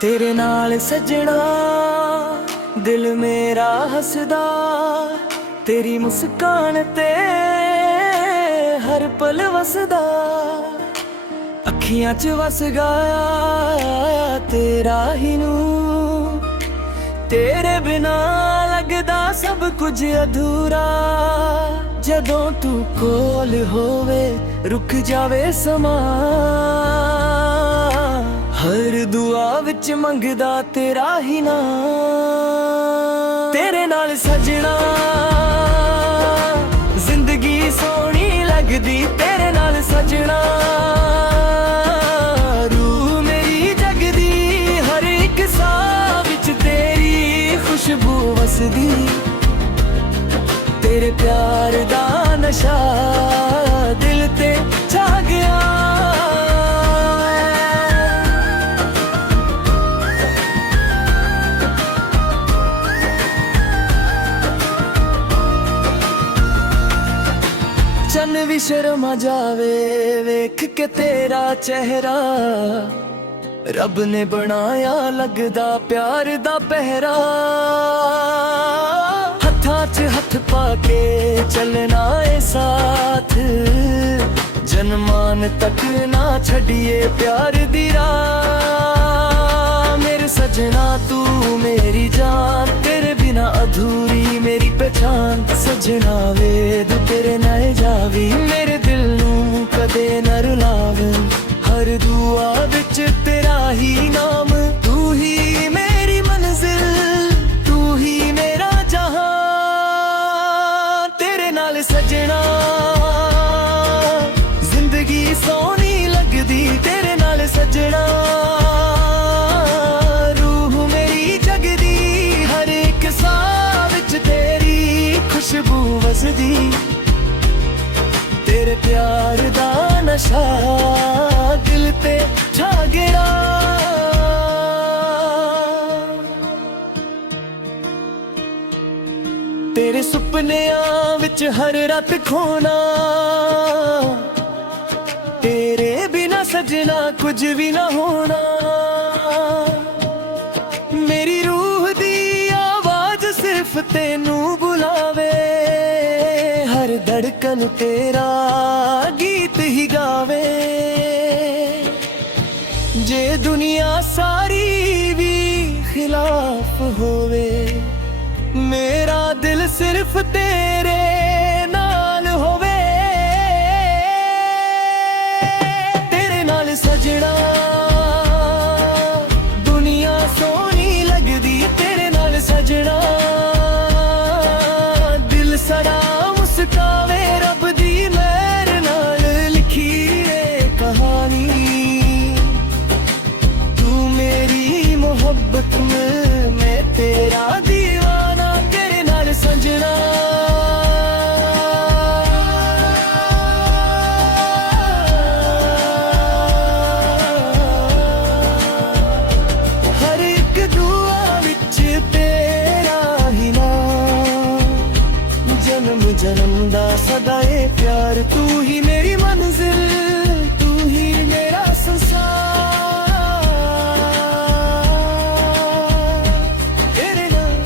तेरे नाल सजना दिल मेरा हसदा, तेरी मुस्कान ते हर पल वसदा। अखियां च वस गया तेरा ही नूर, तेरे बिना लगदा सब कुछ अधूरा। जदों तू कोल होवे रुक जावे समा, हर दुआ विच मंगदा तेरा ही नाम। तेरे नाल सजना जिंदगी सोहनी लगदी, तेरे नाल सजना रूह मेरी जगदी। हर एक साह विच तेरी खुशबू वसदी, तेरे प्यार दा नशा दिल ते छा गया। चन भी शर्मा जावे वेख के तेरा चेहरा, रब ने बनाया लगदा प्यार दा पहरा। हत्थां च हत्थ पाके चलना ए साथ, जन्मान तक ना छड़िए प्यार दी राह। मेरे सजना तू मेरी जान, तेरे बिना अधूरी मेरी पहचान। सजना वेद तेरे नाल जावी, मेरे दिल नू कदे न रुलावे। हर दुआ विच तेरा ही नाम, तू ही मेरी मंजिल, तू ही मेरा जहां। तेरे नाल सजना जिंदगी सोहनी लगदी, तेरे नाल सजना रूह मेरी जगदी। हर एक साह विच तेरी खुशबू वसदी, तेरे प्यार दा नशा दिल ते छा गया। तेरे सुपनियां विच हर रात खोना, तेरे बिना सजना कुछ भी ना होना। मेरी रूह दी आवाज सिर्फ तेनू बुलावे, हर धड़कन तेरा गीत ही गावे। जे दुनिया सारी भी खिलाफ होवे, मेरा दिल सिर्फ तेरे नाल होवे। तेरे नाल सजना दुनिया सोहनी लगदी, तेरे नाल सजना दिल सड़ा मुस्कावे। रब दी मेहर नाल लिखी ए कहानी, तू मेरी मोहब्बत में मैं तेरा दीवाना। तेरे नाल सजना हर एक दुआ विच तेरा ही नाम। जन्म जन्म दा सदा ए प्यार, तू ही मेरी मंजिल, तू ही मेरा संसार। तेरे नाल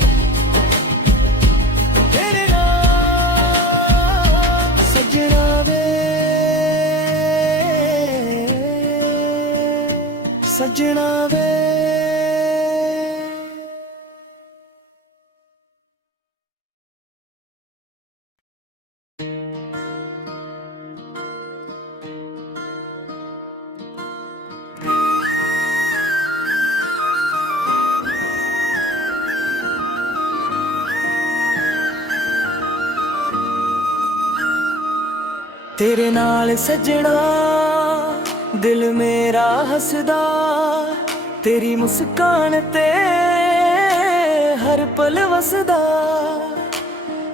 सजना वे, सजना वे। तेरे नाल सजना दिल मेरा हसदा, तेरी मुस्कान ते हर पल वसदा।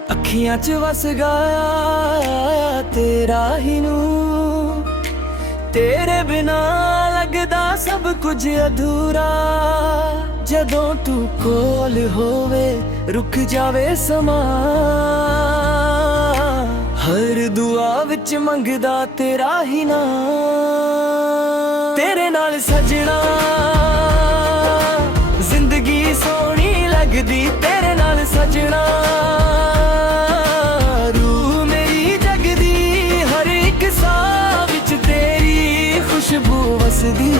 अखियां च वस गया तेरा ही नूर, तेरे बिना लगदा सब कुछ अधूरा। जदों तू कोल होवे रुक जावे समा, हर दुआ विच मंगदा तेरा ही नाम। तेरे नाल सजना लगदी तेरे नाल सजना। रूह मेरी जगदी हर एक साह विच तेरी खुशबू वसदी।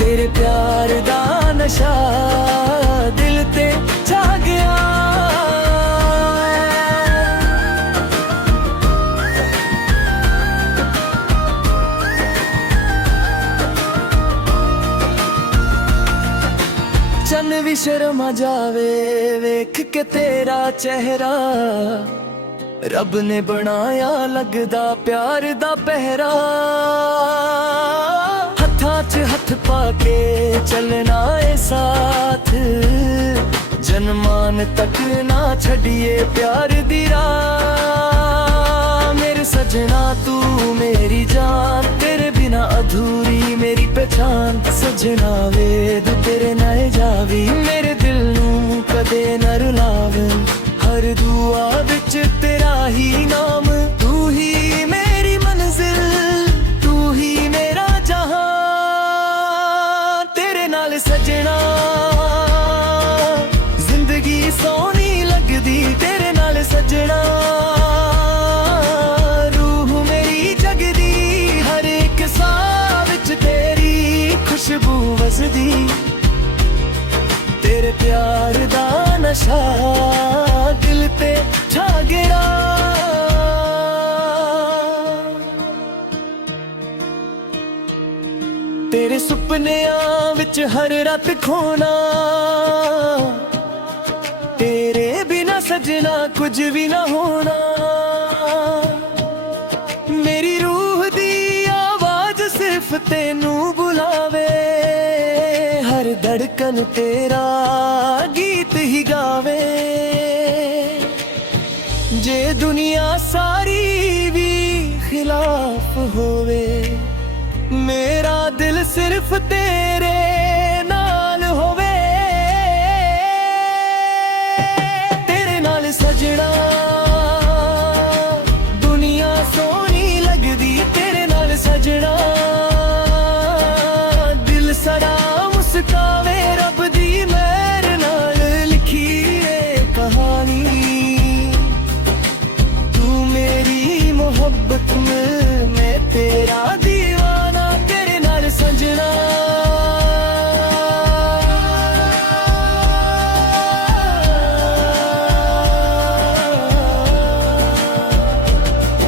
तेरे प्यार दा नशा दिल ते छा गया। चन भी शर्मा जावे वेख के तेरा चेहरा। रब ने बनाया लगदा प्यार दा पहरा। हत्थां च हत्थ पाके चलना ए साथ। जन्मान तक ना छड़िए प्यार दी राह। मेरे सजना तू मेरी जान, तेरे बिना अधूरी मेरी पहचान। सजना वे तू तेरे नाल जावी, मेरे दिल नू कदे न रुलावे। हर दुआ विच तेरा ही नाम, तू ही मेरी मंजिल, तू ही मेरा जहां। तेरे नाल सजना जिंदगी सोहनी लगदी, तेरे नाल सजना। रूह मेरी जगदी हर एक साह विच तेरी खुशबू वसदी। तेरे प्यार दा नशा दिल ते छा गया। तेरे सुपनियां विच हर रात खोना। तेरे बिना सजना कुछ भी ना होना। मेरी रूह दी आवाज सिर्फ तेनू बुलावे। हर धड़कन तेरा गीत ही गावे। जे दुनिया सारी भी खिलाफ होवे, मेरा दिल सिर्फ तेरे नाल होवे। तेरे नाल सजना दुनिया सोहनी लगदी, तेरे नाल सजना। दिल सड़ा मुस्कावे, रब दी मेहर नाल लिखी ए कहानी। तू मेरी मोहब्बत में मैं तेरा दीवाना। तेरे नाल सजना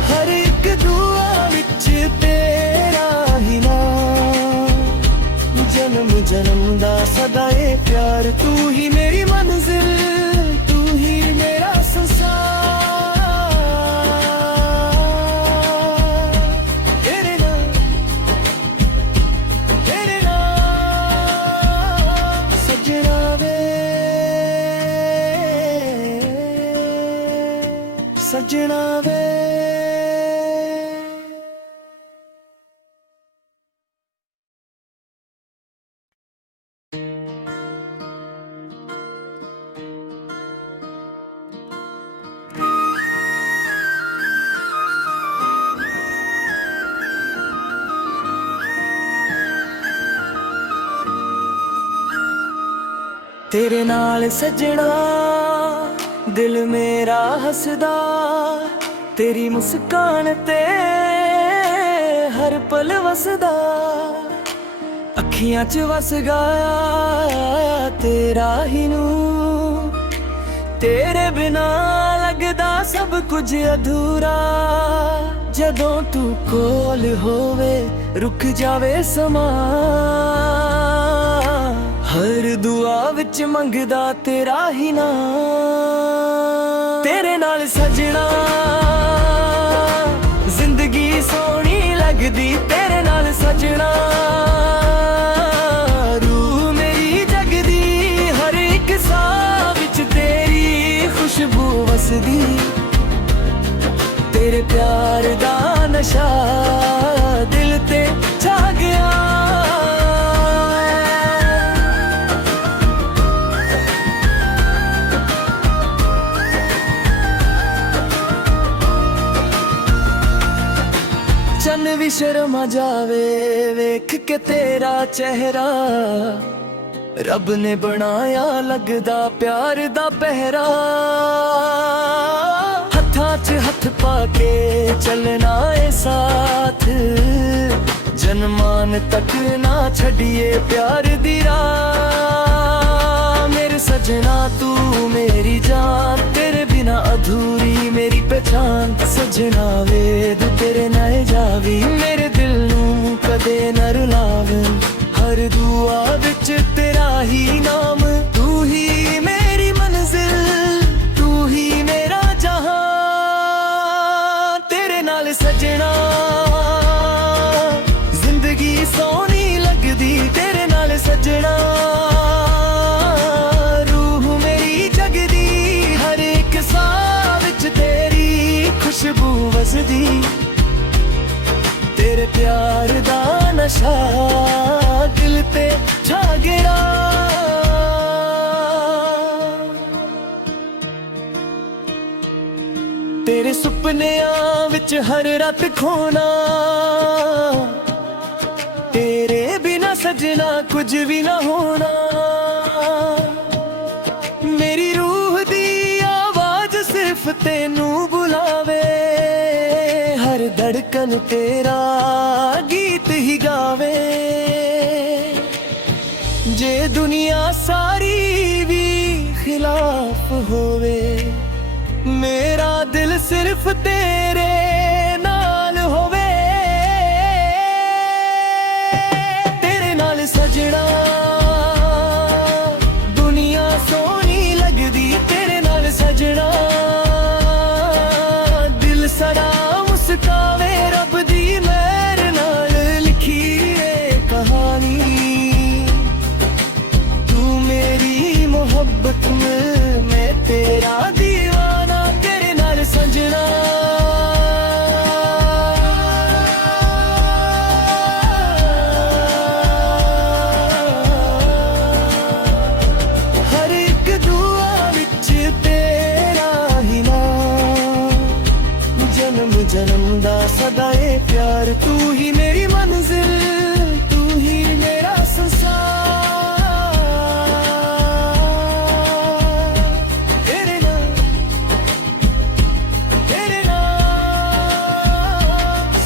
हर एक दुआ विच तेरा ही नाम। जन्म जन्म दा सदा ए प्यार, तू ही मेरी मंजिल, तू ही मेरा संसार। तेरे नाल सजना वे, सजना वे। तेरे नाल सजना दिल मेरा हसदा। तेरी मुस्कान ते हर पल वसदा। अखियां च वस गया तेरा ही नूर। तेरे बिना लगदा सब कुछ अधूरा। जदों तू कोल होवे रुक जावे समा। हर दुआ विच मंगदा तेरा ही नाम। तेरे नाल सजना जिंदगी सोहनी लगदी, तेरे नाल सजना। रूह मेरी जगदी हर एक साह विच तेरी खुशबू वसदी। तेरे प्यार दा नशा दिल ते छा गया। चन भी शर्मा जावे वेख के तेरा चेहरा। रब ने बनाया लगदा प्यार दा पहरा, हत्थां च हत्थ पाके चलना ए साथ, जन्मान तक ना छड़िए प्यार दी राह। मेरे सजना तू मेरी जान, तेरे बिना अधूरी मेरी पहचान। सजना वे तू तेरे नाल जावी, मेरे दिल नू कदे न रुलावे। हर दुआ विच तेरा ही नाम, तू ही मेरी मंजिल, तू ही मेरा जहां। तेरे नाल सजना जिंदगी सोहनी लगदी, तेरे नाल सजना रूह मेरी जगदी। हर एक साह विच तेरी खुशबू वसदी, तेरे प्यार दा नशा दिल ते छा गया। तेरे सुपनियां विच हर रात खोना, तेरे बिना सजना कुछ भी ना होना। मेरी रूह दी आवाज सिर्फ तेनू बुलावे, हर धड़कन तेरा गीत ही गावे। जे दुनिया सारी भी खिलाफ होवे, मेरा दिल सिर्फ तेरे नाल होवे। तेरे नाल सजना दुनिया सोहनी लगदी, तेरे नाल सजना दिल सदा मुस्कावे। रब दी मेहर नाल लिखी ए कहानी, तू मेरी मोहब्बत में मैं तेरा दीवाना। तेरे नाल सजना हर एक दुआ विच तेरा ही नाम, जन्म जन्म दा सदा ए प्यार। तू ही मेरी मंजिल, तू ही मेरा संसार। तेरे नाल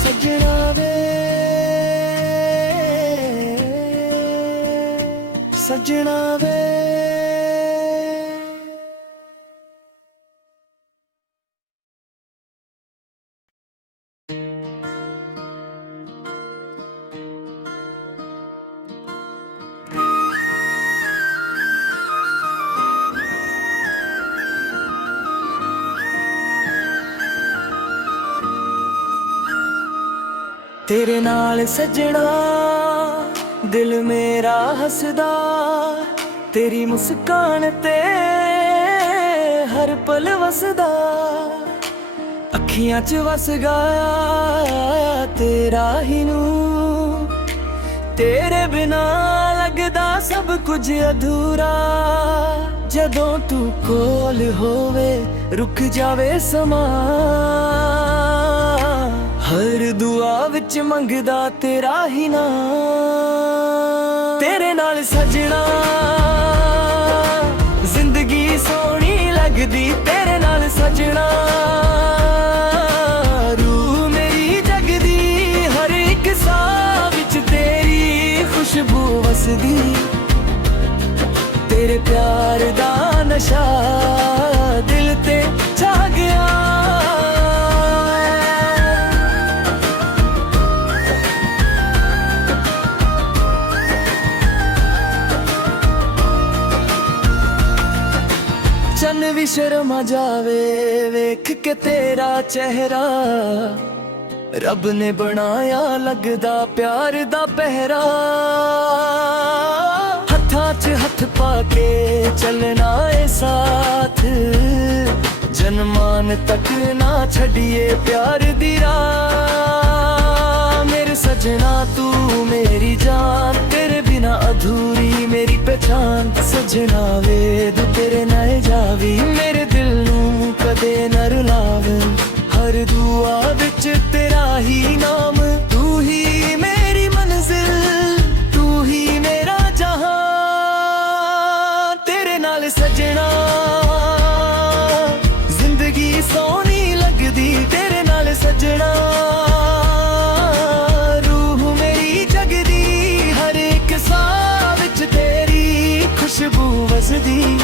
सजना वे, सजना वे। तेरे नाल सजना दिल मेरा हसदा, तेरी मुस्कान ते हर पल वसदा। अखियां च वस गया तेरा ही नूर, तेरे बिना लगदा सब कुछ अधूरा। जदों तू कोल होवे रुक जावे समा, हर दुआ विच मंगदा तेरा ही नाम। तेरे नाल सजना जिंदगी सोहनी लगदी, तेरे नाल सजना रूह मेरी जगदी। हर एक साह विच तेरी खुशबू वसदी, तेरे प्यार दा नशा दिल ते छा गया। चन भी शर्मा जावे वेख के तेरा चेहरा, रब ने बनाया लगदा प्यार दा पहरा। हत्थां च हत्थ पाके चलना ए साथ, जन्मान तक ना छड़िए प्यार दी राह। मेरे सजना तू मेरी जान, तेरे बिना अधूरी मेरी पहचान। सजना वे तू तेरे नाल जावी, मेरे दिल नू कदे न रुलावे। हर दुआ विच तेरा ही नाम, तू ही मेरी मंजिल, तू ही मेरा जहां। ਵਸਦੀ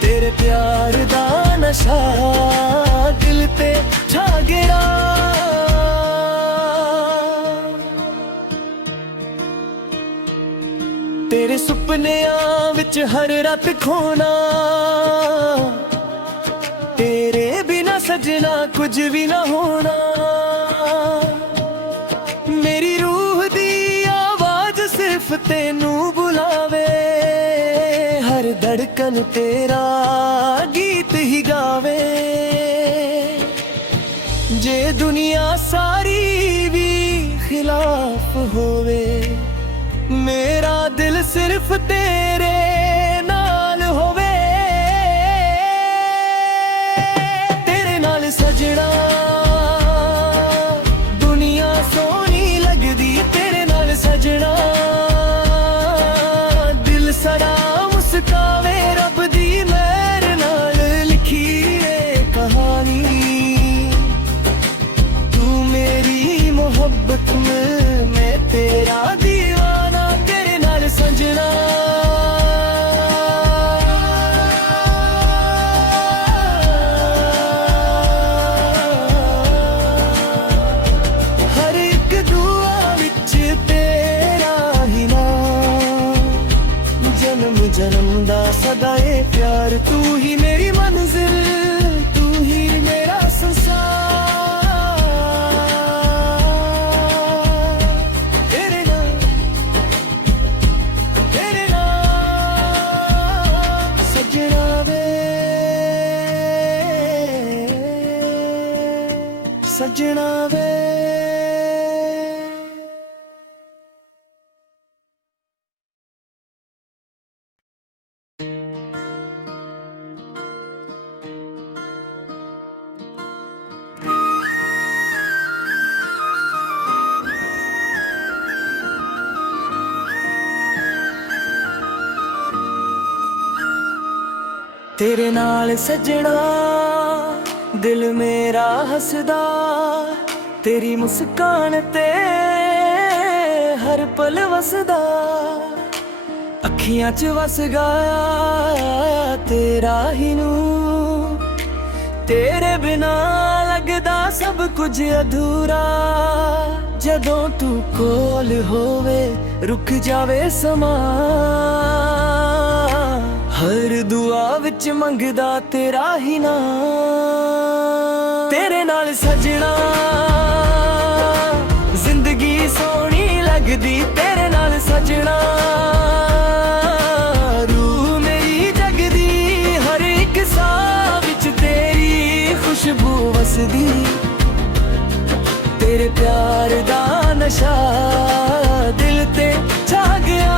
ਤੇਰੇ ਪਿਆਰ ਦਾ ਨਸ਼ਾ ਦਿਲ ਤੇ ਛਾ ਗਿਆ ਤੇਰੇ ਸੁਪਨਿਆਂ ਵਿੱਚ ਹਰ ਰਾਤ ਖੋਣਾ ਤੇਰੇ ਬਿਨਾ ਸਜਣਾ ਕੁਝ ਵੀ ਨਾ ਹੋਣਾ ਮੇਰੀ ਰੂਹ ਦੀ ਆਵਾਜ਼ ਸਿਰਫ ਤੈਨੂੰ ਬੁਲਾਵੇ ਹਰ ਧੜਕਨ ਤੇਰਾ ਗੀਤ ਹੀ ਗਾਵੇ ਜੇ ਦੁਨੀਆ ਸਾਰੀ ਵੀ ਖਿਲਾਫ ਹੋਵੇ मेरा दिल सिर्फ तेरे नाल होवे तेरे नाल सजना दुनिया सोहनी लगदी तेरे नाल सजना दिल सड़ा मुस्कावे रब दी मेहर नाल लिखी ए कहानी तू मेरी मोहब्बत में मैं तेरा दीवाना सजना हर एक दुआ विच तेरा ही नाम जन्म जन्म दा सदा ए प्यार तू ही मेरी मंजिल तू ही मेरा संसार सजना वे तेरे नाल सजना दिल मेरा हसदा तेरी मुस्कान ते हर पल वसदा अखियां च वस गया तेरा ही नूर तेरे बिना लगदा सब कुछ अधूरा जदों तू कोल होवे रुक जावे समा हर दुआ विच मंगदा तेरा ही नाम तेरे नाल सजना जिंदगी सोहनी लगदी तेरे नाल सजना रूह मेरी जगदी हर एक साह विच तेरी खुशबू वसदी तेरे प्यार दा नशा दिल ते छा गया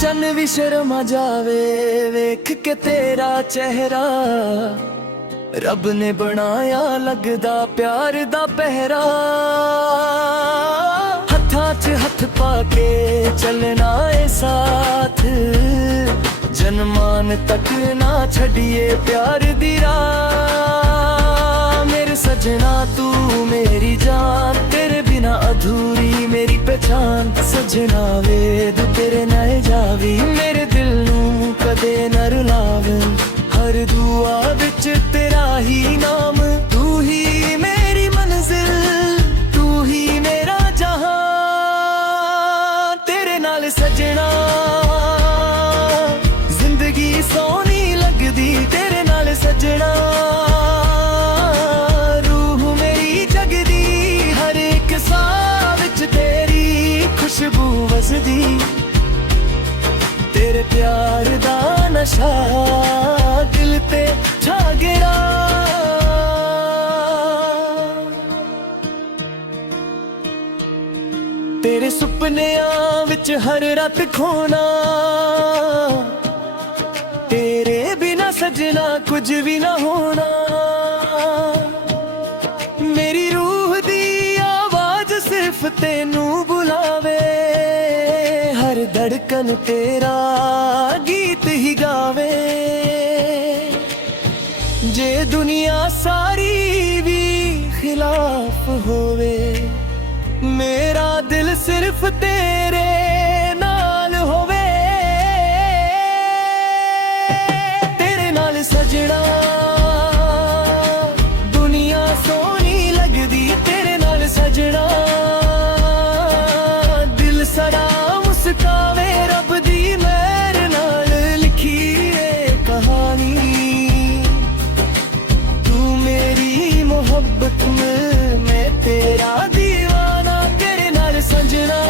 चन भी शर्मा जावे वेख के तेरा चेहरा रब ने बनाया लगदा प्यार दा पहरा हत्थां च हथ पाके चलना ए साथ जन्मान तक ना छड़िए प्यार दी राह मेरे सजना तू मेरी जान तेरे बिना अधूरी मेरी पहचान सजना वे तू तेरे नाल जावी मेरे दिल नू कदे न रुलावे हर दुआ विच तेरा ही नाम तू ही मेरी मंजिल तू ही मेरा जहां तेरे नाल सजना जिंदगी सोहनी लगदी तेरे नाल सजना खुशबू वसदी तेरे प्यार दा नशा दिल ते छा गया तेरे सुपनियां विच हर रात खोना तेरे बिना सजना कुछ भी ना होना मेरी रूह दी आवाज सिर्फ तेनू बुलावे हर धड़कन तेरा गीत ही गावे सारी भी खिलाफ होवे, मेरा दिल सिर्फ तेरे नाल होवे। तेरे नाल सजना दुनिया सोहनी लगदी, तेरे नाल सजना दिल सारा मुस्कावे। रब दी मेहर नाल लिखी है कहानी, तू मेरी मोहब्बत में मैं तेरा दीवाना। तेरे नाल सजना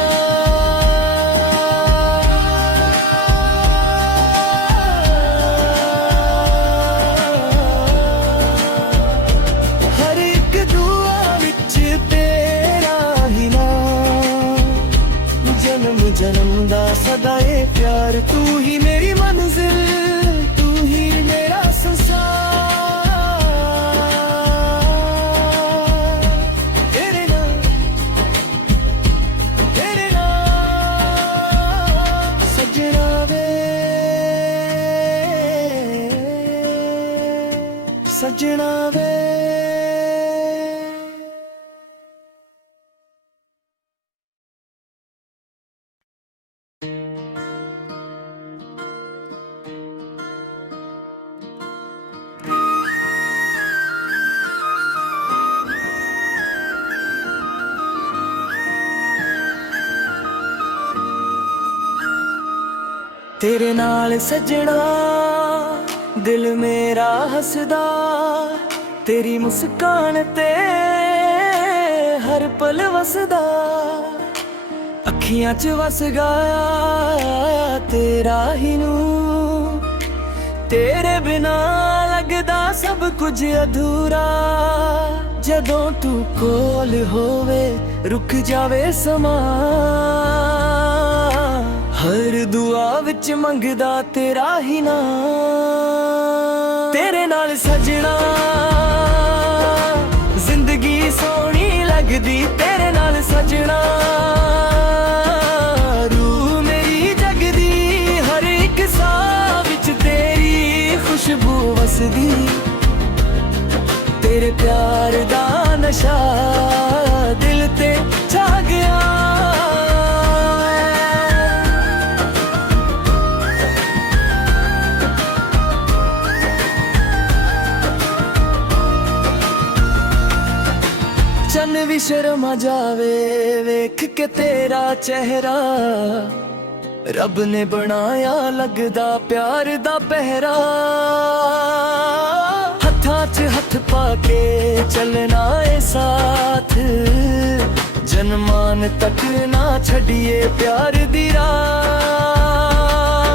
हर एक दुआ विच तेरा ही नाम, जन्म जन्म दा सदा ए प्यार। तू ही मेरी मंजिल, तू ही मेरा संसार। तेरे नाल सजना वे, सजना वे। तेरे नाल सजना दिल मेरा हसदा, तेरी मुस्कान ते हर पल वसदा। अखियां च वस गया तेरा ही नूर, तेरे बिना लगदा सब कुछ अधूरा। जदों तू कोल होवे रुक जावे समा, हर दुआ विच मंगदा तेरा ही नाम। तेरे नाल सजना जिंदगी सोहनी लगदी, तेरे नाल सजना रूह मेरी जगदी। हर एक साह विच तेरी खुशबू वसदी, तेरे प्यार दा नशा दिल ते छा गया। चन भी शर्मा जावे वेख के तेरा चेहरा, रब ने बनाया लगदा प्यार दा पहरा। हत्थां च हत्थ पाके चलना ए साथ, जन्मान तक ना छड़िए प्यार दी राह।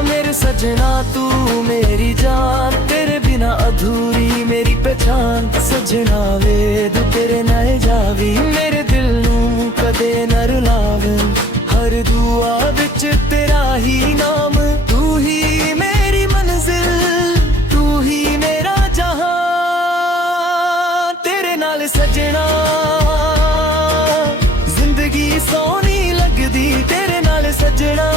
मेरे सजना तू मेरी जान, तेरे बिना अधूरी मेरी पहचान। सजना वे तू तेरे नाल जावी, मेरे दिल नूं कदे न रुलावे। हर दुआ विच तेरा ही नाम, तू ही मेरी मंजिल, तू ही मेरा जहां। तेरे नाल सजना जिंदगी सोहनी लगदी, तेरे नाल सजना